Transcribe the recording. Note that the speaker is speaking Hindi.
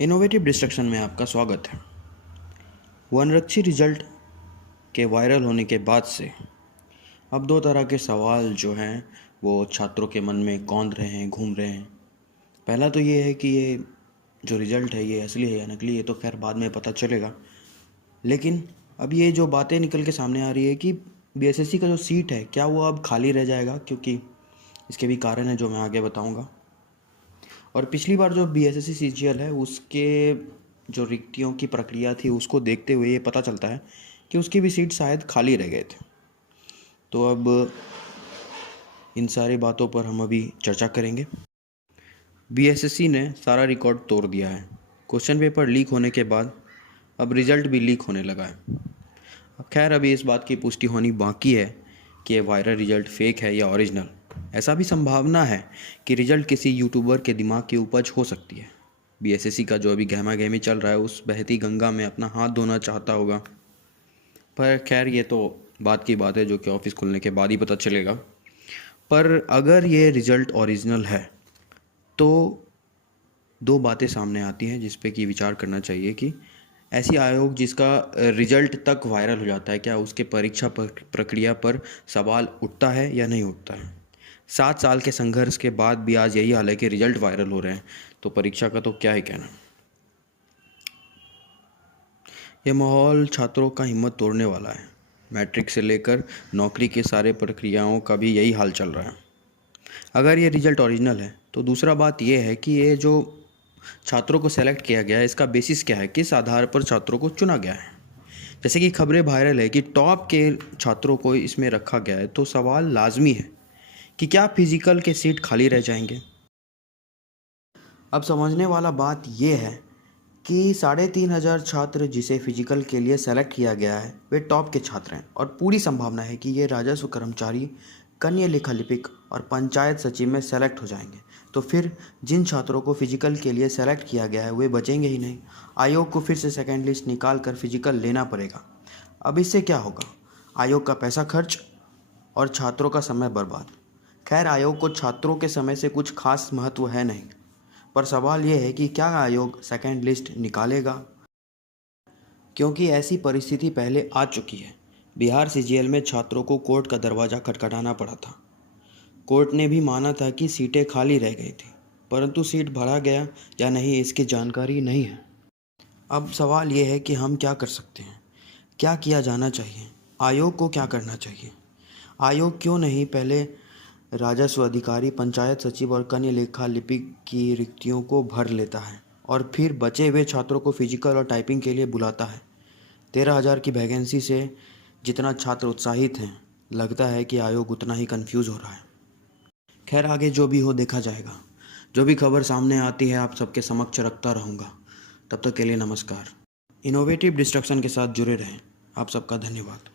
इनोवेटिव डिस्ट्रक्शन में आपका स्वागत है। वनरक्षी रिजल्ट के वायरल होने के बाद से अब दो तरह के सवाल जो हैं वो छात्रों के मन में कौंध रहे हैं, घूम रहे हैं। पहला तो ये है कि ये जो रिज़ल्ट है ये असली है या नकली है, तो खैर बाद में पता चलेगा। लेकिन अब ये जो बातें निकल के सामने आ रही है कि बीएसएससी का जो सीट है क्या वो अब खाली रह जाएगा, क्योंकि इसके भी कारण है जो मैं आगे बताऊँगा। और पिछली बार जो बीएसएससी सीजीएल है उसके जो रिक्तियों की प्रक्रिया थी उसको देखते हुए ये पता चलता है कि उसकी भी सीट शायद खाली रह गए थे। तो अब इन सारी बातों पर हम अभी चर्चा करेंगे। बीएसएससी ने सारा रिकॉर्ड तोड़ दिया है। क्वेश्चन पेपर लीक होने के बाद अब रिज़ल्ट भी लीक होने लगा है। अब खैर अभी इस बात की पुष्टि होनी बाकी है कि ये वायरल रिज़ल्ट फेक है या ओरिजिनल। ऐसा भी संभावना है कि रिज़ल्ट किसी यूट्यूबर के दिमाग की उपज हो सकती है। बीएसएससी का जो अभी गहमा गहमी चल रहा है उस बहती गंगा में अपना हाथ धोना चाहता होगा। पर खैर ये तो बात की बात है जो कि ऑफिस खुलने के बाद ही पता चलेगा। पर अगर ये रिज़ल्ट ओरिजिनल है तो दो बातें सामने आती हैं जिस पे कि विचार करना चाहिए कि ऐसी आयोग जिसका रिजल्ट तक वायरल हो जाता है, क्या उसके परीक्षा प्रक्रिया पर सवाल उठता है या नहीं उठता है। 7 साल के संघर्ष के बाद भी आज यही हाल है कि रिजल्ट वायरल हो रहे हैं, तो परीक्षा का तो क्या ही कहना। यह माहौल छात्रों का हिम्मत तोड़ने वाला है। मैट्रिक से लेकर नौकरी के सारे प्रक्रियाओं का भी यही हाल चल रहा है। अगर ये रिजल्ट ओरिजिनल है तो दूसरा बात यह है कि ये जो छात्रों को सेलेक्ट किया गया है इसका बेसिस क्या है, किस आधार पर छात्रों को चुना गया है। जैसे कि खबरें वायरल है कि टॉप के छात्रों को इसमें रखा गया है, तो सवाल लाजमी है कि क्या फिजिकल के सीट खाली रह जाएंगे। अब समझने वाला बात यह है कि 3,500 छात्र जिसे फिजिकल के लिए सेलेक्ट किया गया है वे टॉप के छात्र हैं, और पूरी संभावना है कि ये राजस्व कर्मचारी, कन्या लेखा लिपिक और पंचायत सचिव में सेलेक्ट हो जाएंगे। तो फिर जिन छात्रों को फिजिकल के लिए सेलेक्ट किया गया है वे बचेंगे ही नहीं। आयोग को फिर से सेकेंड लिस्ट निकाल कर फिजिकल लेना पड़ेगा। अब इससे क्या होगा? आयोग का पैसा खर्च और छात्रों का समय बर्बाद। खैर आयोग को छात्रों के समय से कुछ खास महत्व है नहीं, पर सवाल यह है कि क्या आयोग सेकेंड लिस्ट निकालेगा, क्योंकि ऐसी परिस्थिति पहले आ चुकी है। बिहार सीजीएल में छात्रों को कोर्ट का दरवाज़ा खटखटाना पड़ा था। कोर्ट ने भी माना था कि सीटें खाली रह गई थी, परंतु सीट भरा गया या नहीं इसकी जानकारी नहीं है। अब सवाल यह है कि हम क्या कर सकते हैं, क्या किया जाना चाहिए, आयोग को क्या करना चाहिए। आयोग क्यों नहीं पहले राजस्व अधिकारी, पंचायत सचिव और कन्या लेखा लिपिक की रिक्तियों को भर लेता है और फिर बचे हुए छात्रों को फिजिकल और टाइपिंग के लिए बुलाता है। 13,000 की वैकेंसी से जितना छात्र उत्साहित हैं, लगता है कि आयोग उतना ही कंफ्यूज हो रहा है। खैर आगे जो भी हो देखा जाएगा। जो भी खबर सामने आती है आप सबके समक्ष रखता रहूँगा। तब तक के लिए नमस्कार। इनोवेटिव डिस्ट्रक्शन के साथ जुड़े रहें। आप सबका धन्यवाद।